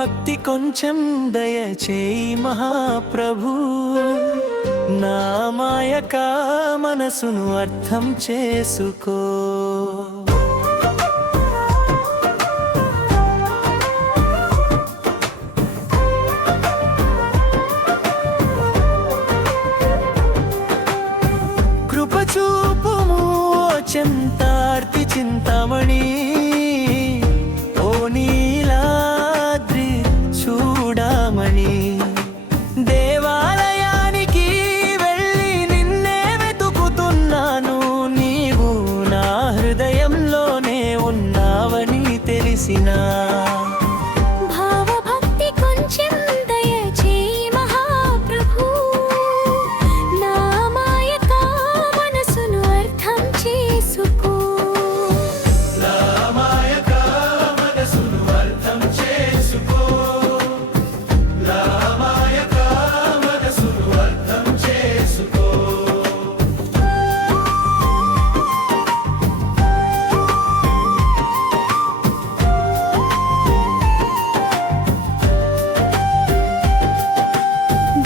భక్తి కొంచెం దయచేయి మహాప్రభు, నా మాయక మనసును అర్థం చేసుకో. కృపచూపుము చెంతార్తి చింతామణి, ఓ నీలాద్రి చూడమణి. దేవాలయానికి వెళ్ళి నిన్నే వెతుకుతున్నాను, నీవు నా హృదయంలోనే ఉన్నావని తెలిసినా.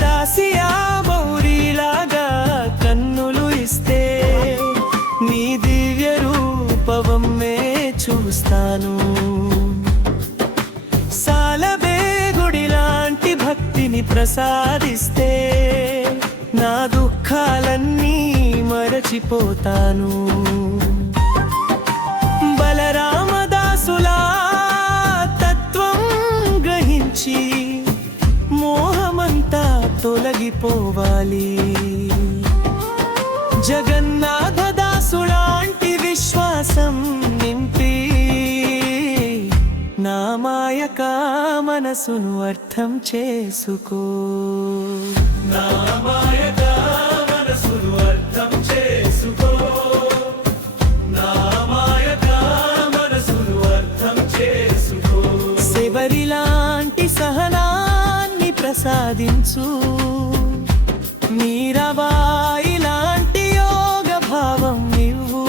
దాసియా బౌరీలాగా కన్నులు ఇస్తే నీ దివ్య రూపమే చూస్తాను. సాలబేగుడి లాంటి భక్తిని ప్రసాదిస్తే నా దుఃఖాలన్నీ మరచిపోతాను. బలరామదాసులా తత్వం గ్రహించి మోహమంతా తొలగిపోవాలి. జగన్నాథ దాసులాంటి విశ్వాసం నింపి నా మాయక మనసును అర్థం చేసుకో. నా మాయక మనసును అర్థం చేసుకో. నా మాయక మనసును అర్థం చేసుకో. శబరిలాంటి సహనాన్ని ప్రసాదించు, మీరాబాయి లాంటి యోగ భావం ఇవ్వు.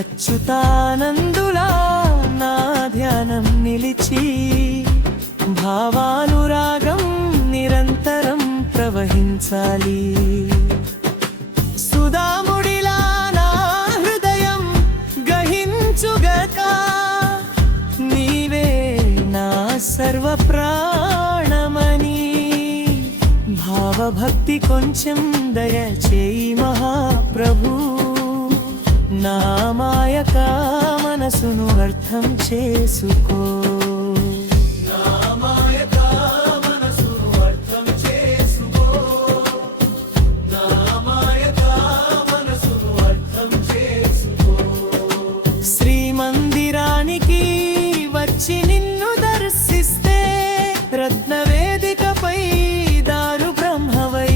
అచ్యుతానందులా నా ధ్యానం నిలిచి భావానురాగం నిరంతరం ప్రవహించాలి. సుధాముడిలా నా హృదయం గ్రహించుగక, నీవే నా సర్వ ప్రాణమని. భావభక్తి కొంచెం దయచేయి మహాప్రభు, నా మాయక మనసును అర్థం చేసుకో. నా మాయక మనసును అర్థం చేసుకో. నా మాయక మనసును అర్థం చేసుకో. శ్రీమందిరానికి వచ్చి నిన్ను దర్శిస్తే రత్నవేదికపై దారు బ్రహ్మవై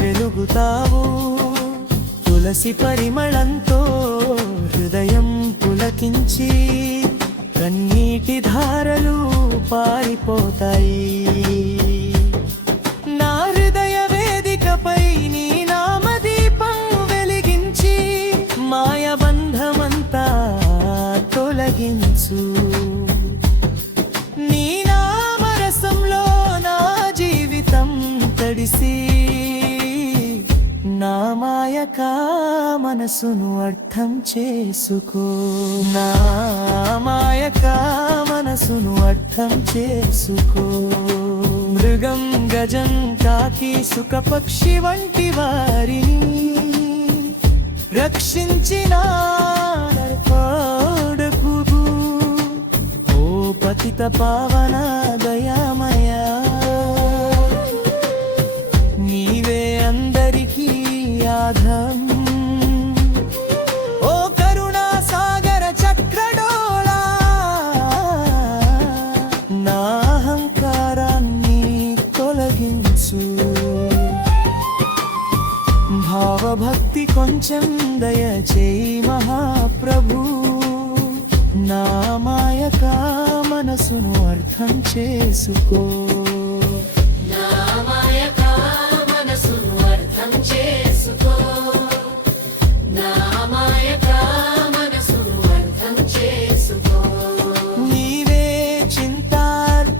వెలుగుతావు. తులసి పరిమళంతో హృదయం పులకించి కన్నీటి ధారలు పారిపోతాయి. నా హృదయ వేదికపై నీ నామదీపం వెలిగించి మాయబంధమంతా తొలగించు. నీ నామరసంలో నా జీవితం తడిసి నా మాయక మనసును అర్థం చేసుకో. నా మాయక మనసును అర్థం చేసుకో. మృగం గజం కాకి సుఖపక్షి వంటి వారిని రక్షించిన నరపాడకుడు, ఓ పతిత పావన దయామయ. నీవే అందరికీ ఆధారం, ఓ కరుణా సాగర చక్రడోళా. నా అహంకారాన్ని తొలగించు. భావభక్తి కొంచెం దయచేయి మహాప్రభు, నా మాయక మనసును అర్థం చేసుకో. నా మాయక మనసును అర్థం చేసుకో. నా మాయక మనసును అర్థం చేసుకో. నీవే చింతార్తి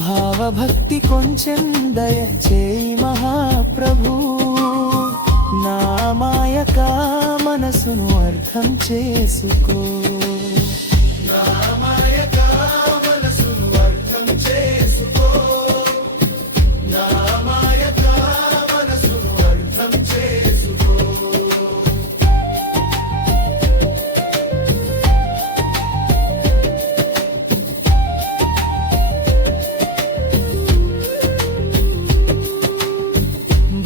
భావభక్తి కొంచెం దయచేయి మహాప్రభు నా మాయక మనసును అర్థం చేసుకో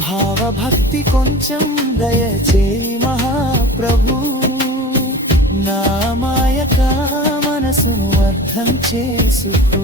భావభక్తి కొంచెం దయచేయి మహాప్రభు నా మాయక మనసును అర్థం చేసుకో